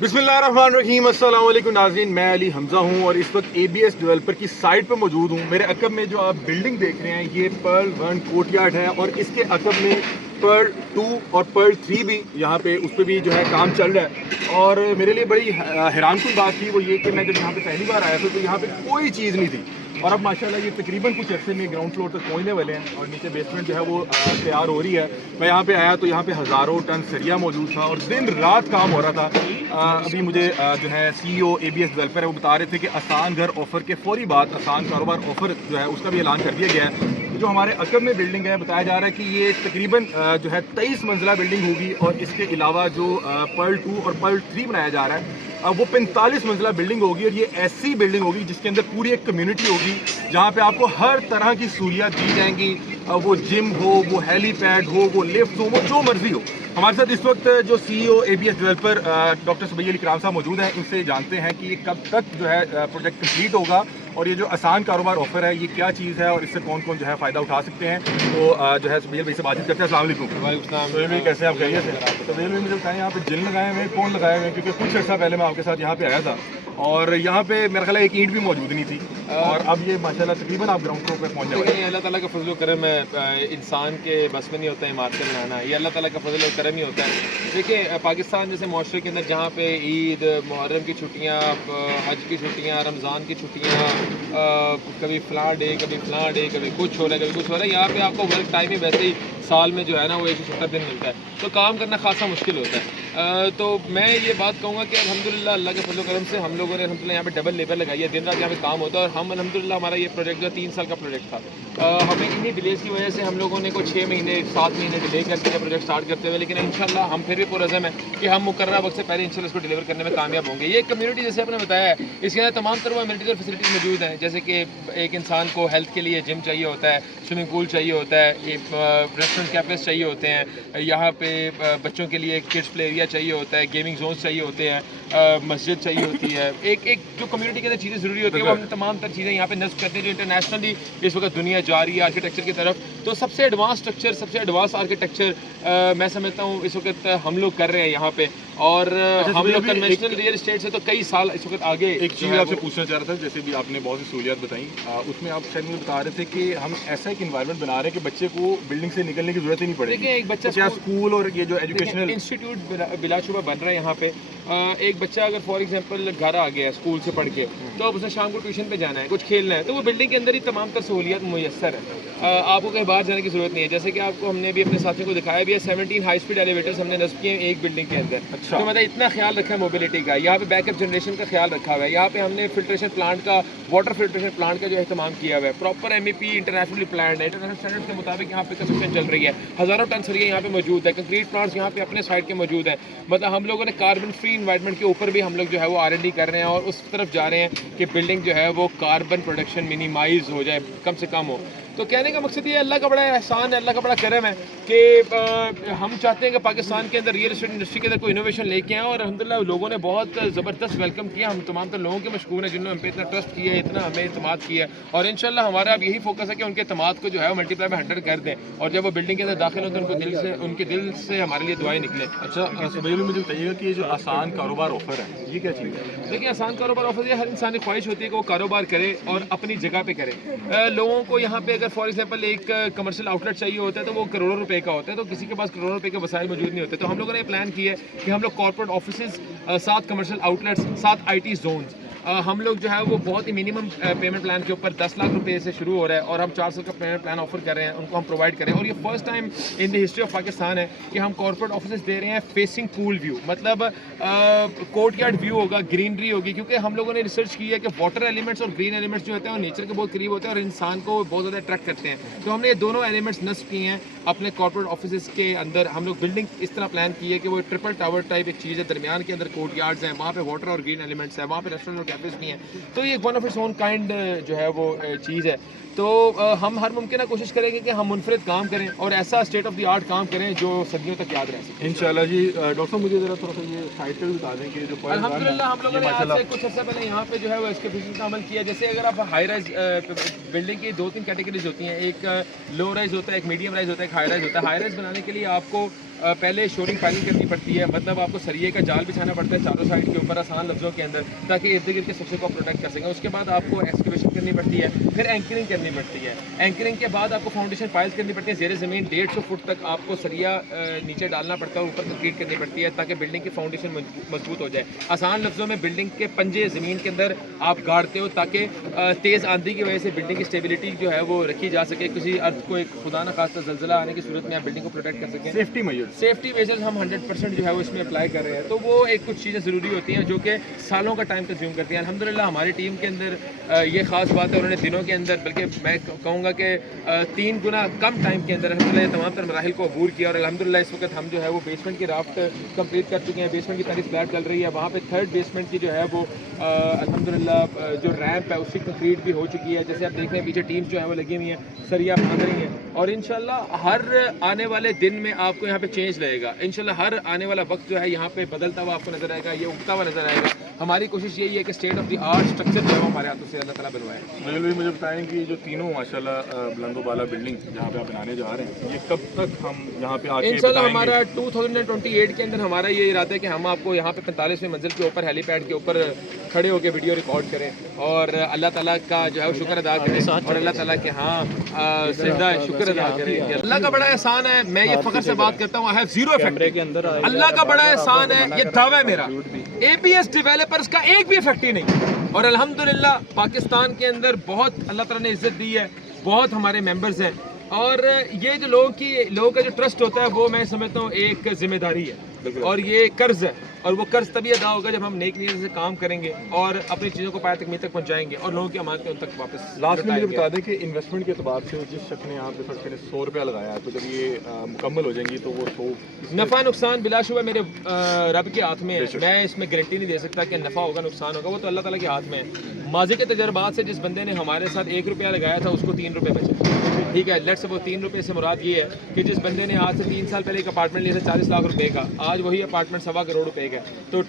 बिस्मिल्लाहिर्रहमानिर्रहीम, अस्सलाम वालेकुम नाज़रीन। मैं अली हमज़ा हूँ और इस वक्त ABS डेवलपर की साइट पर मौजूद हूँ। मेरे अकब में जो आप बिल्डिंग देख रहे हैं ये पर्ल 1 कोर्टयार्ड है और इसके अकब में पर्ल 2 और पर्ल 3 भी यहाँ पे उस पर भी जो है काम चल रहा है। और मेरे लिए बड़ी हैरानकुन बात थी वो ये कि मैं जब यहाँ पे पहली बार आया था तो यहाँ पे कोई चीज़ नहीं थी और अब माशाल्लाह ये तकरीबन कुछ अर्से में ग्राउंड फ्लोर तक पहुँचने वाले हैं और नीचे बेसमेंट जो है वो तैयार हो रही है। मैं यहाँ पे आया तो यहाँ पे हज़ारों टन सरिया मौजूद था और दिन रात काम हो रहा था। अभी मुझे जो है CEO ABS डेवलपर है वो बता रहे थे कि आसान घर ऑफ़र के फौरी बाद आसान कारोबार ऑफ़र जो है उसका भी ऐलान कर दिया गया है। जो हमारे अकब में बिल्डिंग है बताया जा रहा है कि ये तकरीबन जो है 23 मंजिला बिल्डिंग होगी और इसके अलावा जो पर्ल 2 और पर्ल 3 बनाया जा रहा है वो 45 मंजिला बिल्डिंग होगी और ये ऐसी बिल्डिंग होगी जिसके अंदर पूरी एक कम्युनिटी होगी जहाँ पे आपको हर तरह की सहूलियत दी जाएंगी। वो जिम हो, वो हेलीपैड हो, वो लिफ्ट हो, वो जो मर्जी हो। हमारे साथ इस वक्त जो CEO ABS developer doctor Subaih Ali Ikram साहब मौजूद हैं। इनसे जानते हैं कि ये कब तक जो है प्रोजेक्ट कंप्लीट होगा और ये जो आसान कारोबार ऑफर है ये क्या चीज़ है और इससे कौन कौन जो है फ़ायदा उठा सकते हैं। तो जो है सुबैह भाई से बातचीत करते हैं। अस्सलाम वालेकुम। सुबैह भाई कैसे आप खैरियत से? सुबैह भाई मुझे बताएं यहाँ पे जिन लगाए हुए हैं, कौन लगाए हुए हैं? क्योंकि कुछ अर्सा पहले मैं आपके साथ यहाँ पे आया था और यहाँ पे मेरा ख्याल है एक ईंट भी मौजूद नहीं थी और अब ये माशाल्लाह तकरीबन आप ग्राउंड फ्लोर पे पहुँचने वाले हैं। अल्लाह ताला का फजल करम है। इंसान के बस में नहीं होता है इमारतें बनाना, ये अल्लाह ताला का फजल करम ही होता है। देखिए पाकिस्तान जैसे माशरे के अंदर जहाँ पे ईद, मुहर्रम की छुट्टियाँ, हज की छुट्टियाँ, रमज़ान की छुट्टियाँ, कभी फ़लाँ डे, कभी फ़लाँ डे, कभी कुछ हो रहा है, कभी कुछ हो रहा है। यहाँ पे आपको वर्क टाइम ही वैसे ही साल में जो है ना वो 170 दिन मिलता है, तो काम करना खासा मुश्किल होता है। तो मैं ये बात कहूँगा कि अल्हम्दुलिल्लाह अल्लाह के फजल करम से हम लोगों ने अल्हम्दुलिल्लाह यहाँ पे डबल लेबर लगाई है, दिन रात यहाँ पे काम होता है और हम अल्हम्दुलिल्लाह हमारा ये प्रोजेक्ट जो 3 साल का प्रोजेक्ट था, हमें इन्हीं डिलेज की वजह से हम लोगों ने कुछ 6 महीने 7 महीने डिले कर दिया प्रोजेक्ट स्टार्ट करते हुए, लेकिन इंशाल्लाह हम फिर भी पुरअज़म है कि हम मुकर्ररा वक्त से पहले इंशाल्लाह इसको डिलीवर करने में कामयाब होंगे। ये कम्युनिटी जैसे आपने बताया है इसके अंदर तमाम तरह एमिनिटीज़ और फैसिलिटीज़ मौजूद हैं, जैसे कि एक इंसान को हेल्थ के लिए जिम चाहिए होता है, स्विमिंग पूल चाहिए होता है, रेस्टोरेंट कैफ़ेज़ चाहिए होते हैं, यहाँ पे बच्चों के लिए किड्स प्ले एरिया चाहिए होता है, गेमिंग जोन्स चाहिए होते हैं, मस्जिद चाहिए होती है। एक जो कम्युनिटी के अंदर चीज़ें ज़रूरी होती है वो हमने तमाम तर चीज़ें यहाँ पे नस्ब करते हैं जो इंटरनेशनली इस वक्त दुनिया जा रही है आर्किटेक्चर की तरफ। तो सबसे एडवांस स्ट्रक्चर, सबसे एडवांस आर्किटेक्चर मैं समझता हूँ इस वक्त हम लोग कर रहे हैं यहाँ पे। और हम लोग कन्वेंशनल रियल एस्टेट से तो कई साल इस वक्त आगे। एक चीज़ आपसे पूछना चाह रहा था, जैसे भी आपने बहुत सी सहूलियत बताई उसमें आप शायद मुझे बता रहे थे कि हम ऐसा एक इन्वायरमेंट बना रहे हैं कि बच्चे को बिल्डिंग से निकलने की जरूरत ही नहीं पड़ेगी। देखिए एक बच्चा तो क्या स्कूल और ये जो एजुकेशनल इंस्टीट्यूट बिलाशुबा बन रहा है यहाँ पे। एक बच्चा अगर फॉर एग्जांपल घर आ गया स्कूल से पढ़ के, तो अब उसे शाम को ट्यूशन पे जाना है, कुछ खेलना है, तो वो बिल्डिंग के अंदर ही तमाम तर सहूलियत मुयस्सर है। आपको कहीं बाहर जाने की ज़रूरत नहीं है। जैसे कि आपको हमने भी अपने साथियों को दिखाया भी है, 17 हाई स्पीड एलिवेटर्स हमने नस्ब किए हैं एक बिल्डिंग के अंदर। अच्छा। तो मतलब इतना ख्याल रखा है मोबिलिटी का, यहाँ पे बैकअप जनरेशन का ख्याल रखा हुआ है, यहाँ पे हमने फिल्ट्रेशन प्लांट का, वाटर फिल्ट्रेशन प्लांट का जो अहतमाम किया हुआ है, प्रॉपर MEP इंटरनेशनली प्लान है, इंटरनेशनल स्टैंडर्ड्स के मुताबिक यहाँ पे कंस्ट्रक्शन चल रही है, हज़ारों टन सरिया यहाँ पे मौजूद है, कंक्रीट प्लांट्स यहाँ पे अपने साइड के मौजूद है। मतलब हम लोगों ने कार्बन फ्री इन्वायरमेंट के ऊपर भी हम लोग जो है वो R&D कर रहे हैं और उस तरफ जा रहे हैं कि बिल्डिंग जो है वो कार्बन प्रोडक्शन मिनिमाइज हो जाए, कम से कम हो। तो कहने का मकसद ये अल्लाह का बड़ा एहसान है, अल्लाह का बड़ा करम है कि हम चाहते हैं कि पाकिस्तान के अंदर रियल एस्टेट इंडस्ट्री के अंदर कोई इनोवेशन लेके आए और अल्हम्दुलिल्लाह लोगों ने बहुत ज़बरदस्त वेलकम किया। हम तमाम तो लोगों के मशकूर हैं जिन्होंने हम पे इतना ट्रस्ट किया है, इतना हमें इत्मीनान किया है और इंशाल्लाह हमारा अब यही फोकस है कि उनके इत्मीनान को जो है वो मल्टीप्लाई में 100 कर दें और जब वो बिल्डिंग के अंदर दाखिल होते हैं उनके दिल से हमारे लिए दुआएं निकलें। अच्छा सुबैह मुझे बताइएगा कि ये जो आसान कारोबार ऑफर है ये क्या चीज़ है? देखिए आसान कारोबार ऑफर ये हर इंसान की ख्वाहिश होती है कि वो कारोबार करे और अपनी जगह पे करे। लोगों को यहाँ पे अगर फॉर एग्जांपल एक कमर्शियल आउटलेट चाहिए होता है तो वो करोड़ों रुपए का होता है, तो किसी के पास करोड़ों रुपए के वसाइल मौजूद नहीं होते। तो हम लोगों ने प्लान किया है कि हम लोग corporate offices, 7 commercial outlets, 7 IT zones, हम लोग जो है वो बहुत ही मिनिमम पेमेंट प्लान के ऊपर 10 लाख रुपए से शुरू हो रहा है और हम 4 साल का पेमेंट प्लान ऑफर कर रहे हैं, उनको हम प्रोवाइड करें। और ये first time in the history of Pakistan है कि हम कॉर्पोरेट ऑफिसेज दे रहे हैं फेसिंग पूल व्यू, मतलब कोर्टयार्ड व्यू होगा, ग्रीनरी होगी, क्योंकि हम लोगों ने रिसर्च की है कि वाटर एलिमेंट्स और ग्रीन एलिमेंट्स जो होते हैं वो नेचर के बहुत करीब होते हैं और इंसान को बहुत ज़्यादा अट्रैक्ट करते हैं। तो हमने ये दोनों एलिमेंट्स नस्ब किए हैं अपने कॉर्पोरेट ऑफिसेज के अंदर। हम लोग बिल्डिंग इस तरह प्लान की है कि वो ट्रिपल टावर टाइप एक चीज़ है, दरमियान के अंदर कोर्टयार्ड्स हैं, वहाँ पे वाटर और ग्रीन एलिमेंट्स हैं, वहाँ पे रेस्टोरेंट और कैफेज भी हैं। तो ये one of its own kind जो है वो चीज़ है। तो हम हर मुमकिन कोशिश करेंगे कि हम मुनफरिद काम करें और ऐसा स्टेट ऑफ द आर्ट काम करें जो सदियों तक याद रह सके इंशाल्लाह जी। डॉक्टर साहब मुझे ज़रा थोड़ा सा ये साइट पे भी बता दें कि जो अल्हम्दुलिल्लाह हम लोगों ने आज से कुछ अर्सा पहले यहाँ पे जो है वो इसके बिजनेस का अमल किया। जैसे अगर आप हाई राइज बिल्डिंग की 2-3 कैटेगरीज होती हैं, एक लो राइज होता है, एक मीडियम राइज होता है, एक हाई राइज होता है। हाई राइज बनाने के लिए आपको पहले शोरिंग फाइनल करनी पड़ती है, मतलब आपको सरिये का जाल बिछाना पड़ता है चारों साइड के ऊपर आसान लफ्ज़ों के अंदर, ताकि इर्द गिर्द के स्ट्रक्चर को प्रोटेक्ट कर सकें। उसके बाद आपको एक्सकवेशन करनी पड़ती है, फिर एंकरिंग करनी पड़ती है। एंकरिंग के बाद आपको फाउंडेशन पाइल्स करनी पड़ती है, ज़ेर ज़मीन 150 फुट तक आपको सरिया नीचे डालना पड़ता है, ऊपर कंक्रीट करनी पड़ती है ताकि बिल्डिंग की फाउंडेशन मजबूत हो जाए। आसान लफ्ज़ों में बिल्डिंग के पंजे ज़मीन के अंदर आप गाड़ते हो ताकि तेज़ आंधी की वजह से बिल्डिंग की स्टेबिलिटी जो है वो रखी जा सके, किसी अर्थ को एक खुदा न खास्ता ज़लज़ला आने की सूरत में आप बिल्डिंग को प्रोटेक्ट कर सकें। सेफ्टी मेजर्स हम 100% जो है वो इसमें अप्लाई कर रहे हैं। तो वो एक कुछ चीज़ें ज़रूरी होती हैं जो कि सालों का टाइम कंज्यूम करती हैं। अल्हम्दुलिल्लाह हमारी टीम के अंदर ये ख़ास बात है, उन्होंने दिनों के अंदर, बल्कि मैं कहूँगा कि 3 गुना कम टाइम के अंदर अल्हम्दुलिल्लाह तमाम तर मराहिल को अबूर किया। और अल्हम्दुलिल्लाह इस वक्त हम जो है वो बेसमेंट की राफ्ट कंप्लीट कर चुके हैं, बेसमेंट की पहली फ्लैट चल रही है, वहाँ पे 3rd बेसमेंट की जो है वो अल्हम्दुलिल्लाह जो रैंप है उसकी कंक्रीट भी हो चुकी है। जैसे आप देख रहे हैं पीछे टीम्स जो है वो लगी हुई हैं, सरिया बांध रही हैं, और इंशाल्लाह हर आने वाले दिन में आपको यहाँ पे चेंज रहेगा। इंशाल्लाह हर आने वाला वक्त जो है यहाँ पे बदलता हुआ आपको नजर आएगा, ये उगता हुआ नजर आएगा। हमारी कोशिश यही है कि state of the art structure जो है वो हमारे हाथों से अल्लाह ताला बनवाए। सुहेल भाई मुझे बताएं कि जो तीनों माशाल्लाह बुलंदो बाला बिल्डिंग जहाँ पे आप बनाने जा रहे हैं, ये कब तक हम यहाँ पे आके इंशाल्लाह हमारा 2028 के अंदर हमारा ये इरादा है कि हम आपको यहाँ पे 45वीं मंजिल के ऊपर हेलीपैड के ऊपर खड़े होकर वीडियो रिकॉर्ड करें और अल्लाह ताला का जो है वो शुक्र अदा करें, और अल्लाह ताला के सिजदा शुक्र अदा करें। अल्लाह का बड़ा एहसान है, मैं ये फख्र से बात करता हूँ, आई हैव जीरो इफेक्ट। अल्लाह का बड़ा एहसान है, ये दावा है मेरा, ABS डेवलपर्स का एक भी इफेक्ट ही नहीं। और अल्हम्दुलिल्लाह पाकिस्तान के अंदर बहुत अल्लाह ताला ने इज्जत दी है, बहुत हमारे मेंबर्स हैं, और ये जो लोगों का जो ट्रस्ट होता है वो मैं समझता हूँ एक जिम्मेदारी है और ये कर्ज है, और वो कर्ज तभी अदा होगा जब हम नेक नीयत से काम करेंगे और अपनी चीज़ों को पाया तकमील तक पहुंचाएंगे और लोगों की अमानतें उन तक वापस। लास्ट में मुझे बता दें कि इन्वेस्टमेंट के अतबार से जिस शख्स ने यहाँ पे फर्स्ट ने 100 रुपया लगाया है, तो जब ये मुकम्मल हो जाएंगी तो वो 100 नफ़ा नुकसान बिलाशुबा मेरे रब के हाथ में है। मैं इसमें गारंटी नहीं दे सकता कि नफ़ा होगा नुकसान होगा, वो तो अल्लाह ताला के हाथ में है। माजी के तजर्बात से जिस बंदे ने हमारे साथ 1 रुपया लगाया था उसको 3 रुपये बचे, ठीक है। लेट्स वो 3 रुपये से मुराद ये है कि जिस बंदे ने आज से 3 साल पहले एक अपार्टमेंट लिया था 40 लाख रुपए का, आज वही अपार्टमेंट 1.25 करोड़ रुपए का, तो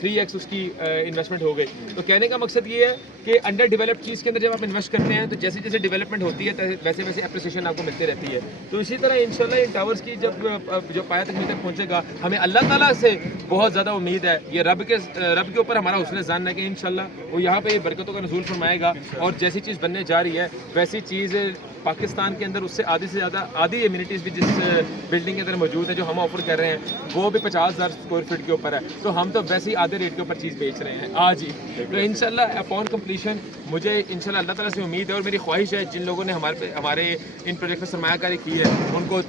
3x उसकी इन्वेस्टमेंट हो गई। तो कहने का मकसद ये है कि अंडर डेवलप्ड चीज़ के अंदर जब आप इन्वेस्ट करते हैं तो जैसे जैसे डेवलपमेंट होती है वैसे वैसे अप्रिसिएशन आपको मिलती रहती है। तो इसी तरह इंशाल्लाह इन टावर्स की जब जो पाया तकमील तक पहुँचेगा, हमें अल्लाह ताला से बहुत ज़्यादा उम्मीद है, ये रब के ऊपर हमारा हुस्न ज़ान है कि इंशाल्लाह वो यहाँ पे बरकतों का नज़ूल फरमाएगा, और जैसी चीज़ बनने जा रही है वैसी चीज़ पाकिस्तान के अंदर उससे आधी से ज़्यादा आधी एम्यूनिटीज़ भी जिस बिल्डिंग के अंदर मौजूद है जो हम ऑफर कर रहे हैं वो भी 50,000 स्क्वायर फीट के ऊपर है। तो हम तो वैसे ही आधे रेट के ऊपर चीज़ बेच रहे हैं आज ही। तो इंशाल्लाह अपॉन कंप्लीशन मुझे इंशाल्लाह अल्लाह ताला से उम्मीद है और मेरी ख्वाहिश है जिन लोगों ने हमारे इन प्रोजेक्ट में सरमायाकारी की है उनको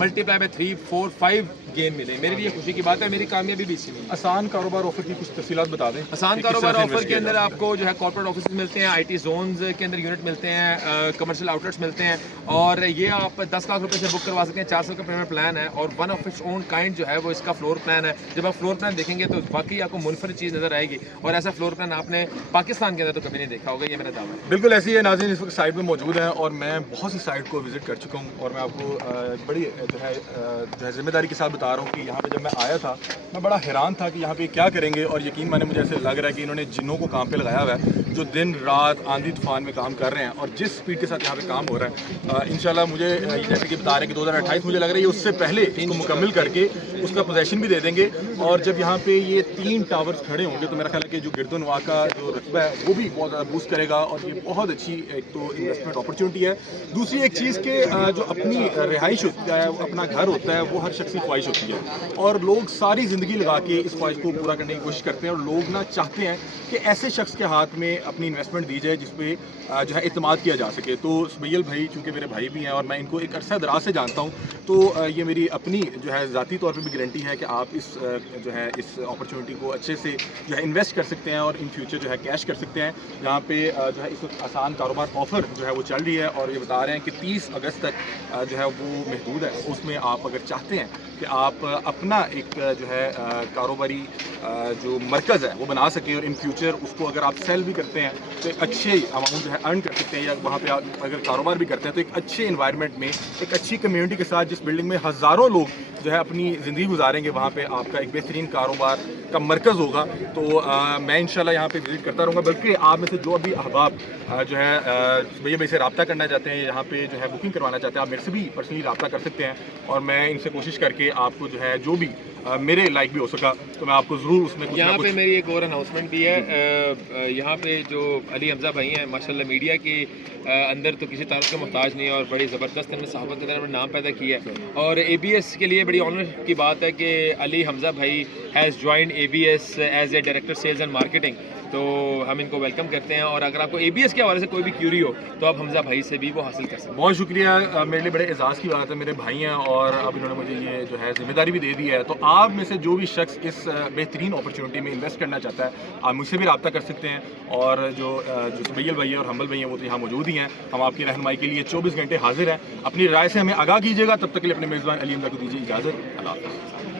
मल्टीप्लाई में 3, 4, 5 गेन मिले। मेरे लिए खुशी की बात है, मेरी कामयाबी भी इसी में। आसान कारोबार ऑफर की कुछ तफसीलात बता दें। आसान कारोबार ऑफर के अंदर आपको जो है कॉर्पोरेट ऑफिस मिलते हैं, IT जोन्स के अंदर यूनिट मिलते हैं, कमर्शियल आउटलेट्स मिलते हैं, और ये आप 10 लाख रुपए से बुक करवा सकते हैं। 4 साल का पेमेंट प्लान है और one of its own kind जो है वो इसका फ्लोर प्लान है। जब आप फ्लोर प्लान देखेंगे तो वाकई आपको मुनफरद चीज़ नजर आएगी, और ऐसा फ्लोर प्लान आपने पाकिस्तान के अंदर तो कभी नहीं देखा होगा, ये मेरा दावा है। बिल्कुल ऐसी है नाज़रीन, इस वक्त साइट में मौजूद है और मैं बहुत सी साइट को विजिट कर चुका हूँ, और मैं आपको बड़ी जो है जिम्मेदारी के साथ बता रहा हूँ कि यहाँ पे जब मैं आया था मैं बड़ा हैरान था कि यहाँ पे क्या करेंगे, और यकीन माने मुझे ऐसे लग रहा है कि इन्होंने जिन्नों को काम पे लगाया हुआ है जो दिन रात आंधी तूफान में काम कर रहे हैं, और जिस स्पीड के साथ यहाँ पे काम हो रहा है इंशाल्लाह मुझे जैसे कि बता रहे हैं कि 2028 मुझे लग रहा है ये उससे पहले इसको मुकम्मल करके उसका पोजेसन भी दे देंगे। और जब यहाँ पे ये 3 टावर्स खड़े होंगे तो मेरा ख्याल है कि जो गिरदोनवा का जो रुतबा है वो भी बहुत ज़्यादा बूस्ट करेगा, और ये बहुत अच्छी एक तो इन्वेस्टमेंट अपॉर्चुनिटी है। दूसरी एक चीज़ के जो अपनी रिहाइश होती है, अपना घर होता है, वो हर शख्स की ख्वाहिश होती है, और लोग सारी ज़िंदगी लगा के इस ख्वाहिश को पूरा करने की कोशिश करते हैं, और लोग ना चाहते हैं कि ऐसे शख्स के हाथ में अपनी इन्वेस्टमेंट दी जाए जिस पे जो है इत्मीनान किया जा सके। तो सुहेल भाई चूँकि मेरे भाई भी हैं और मैं इनको एक अरसा दराज से जानता हूँ, तो ये मेरी अपनी जो है ज़ाती तौर पे भी गारंटी है कि आप इस जो है इस अपॉर्चुनिटी को अच्छे से जो है इन्वेस्ट कर सकते हैं और इन फ्यूचर जो है कैश कर सकते हैं। यहाँ पे जो है इस वक्त आसान कारोबार ऑफ़र जो है वो चल रही है, और ये बता रहे हैं कि 30 अगस्त तक जो है वो महदूद है। उसमें आप अगर चाहते हैं कि आप अपना एक जो है कारोबारी जो मरकज़ है वो बना सकें, और इन फ्यूचर उसको अगर आप सेल भी करते हैं तो एक अच्छे अमाउंट जो है अर्न कर सकते हैं, या वहाँ पे आप अगर कारोबार भी करते हैं तो एक अच्छे इन्वायरमेंट में एक अच्छी कम्युनिटी के साथ जिस बिल्डिंग में हज़ारों लोग जो है अपनी ज़िंदगी गुजारेंगे, वहाँ पे आपका एक बेहतरीन कारोबार का मरकज़ होगा। तो मैं इंशाल्लाह यहाँ पे विज़िट करता रहूँगा, बल्कि आप में से जो अभी अहबाब जो है भैया मेरे से रब्ता करना चाहते हैं, यहाँ पे जो है बुकिंग करवाना चाहते हैं, आप मेरे से भी पर्सनली रब्ता कर सकते हैं, और मैं इनसे कोशिश करके کہ آپ کو جو ہے جو بھی میرے لائک بھی ہو سکا تو میں آپ کو ضرور اس میں کچھ نہ یہاں پہ کچھ میری ایک اور اناؤنسمنٹ بھی ہے. یہاں پہ جو علی حمزہ بھائی ہیں ماشاءاللہ میڈیا کے اندر تو کسی تعارف کے محتاج نہیں ہے اور بڑی زبردست انہوں نے صحافت کے طرح نام پیدا کیا ہے. اور اے بی ایس کے لیے بڑی آنر کی بات ہے کہ علی حمزہ بھائی has joined A B S as a director sales and marketing. تو ہم ان کو ویلکم کرتے ہیں اور اگر آپ کو اے بی ایس کے حوالے سے کوئی بھی کیوری ہو تو آپ حمزہ بھائی سے بھی وہ حاصل کر سکتے ہیں. بہت شکریہ. میرے لیے بڑے اعزاز کی بات ہے, میرے بھائی ہیں اور اب انہوں نے مجھے یہ جو ہے ذمہ داری بھی دے دی ہے. تو آپ میں سے جو بھی شخص اس بہترین اپرچونٹی میں انویسٹ کرنا چاہتا ہے آپ مجھ سے بھی رابطہ کر سکتے ہیں. اور جو سبیل بھائی ہیں اور حنبل بھائی ہیں وہ تو یہاں موجود ہی ہیں. ہم آپ کی رہنمائی کے لیے 24 گھنٹے حاضر ہیں. اپنی رائے سے ہمیں آگاہ کیجیے گا. تب تک کے لیے اپنے میزبان علی حمزہ کو دیجیے اجازت. اللہ حافظ.